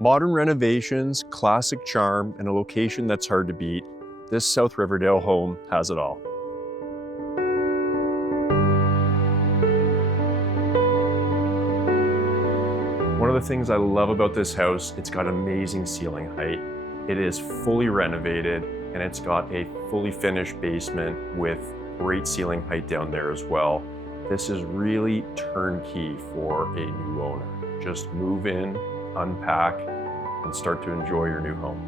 Modern renovations, classic charm, and a location that's hard to beat, this South Riverdale home has it all. One of the things I love about this house, it's got amazing ceiling height. It is fully renovated, and it's got a fully finished basement with great ceiling height down there as well. This is really turnkey for a new owner. Just move in, unpack, and start to enjoy your new home.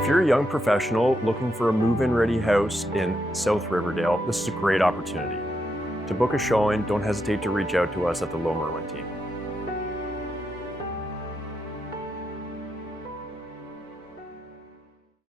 If you're a young professional looking for a move-in ready house in South Riverdale, this is a great opportunity. To book a showing, don't hesitate to reach out to us at the Lome Irwin team.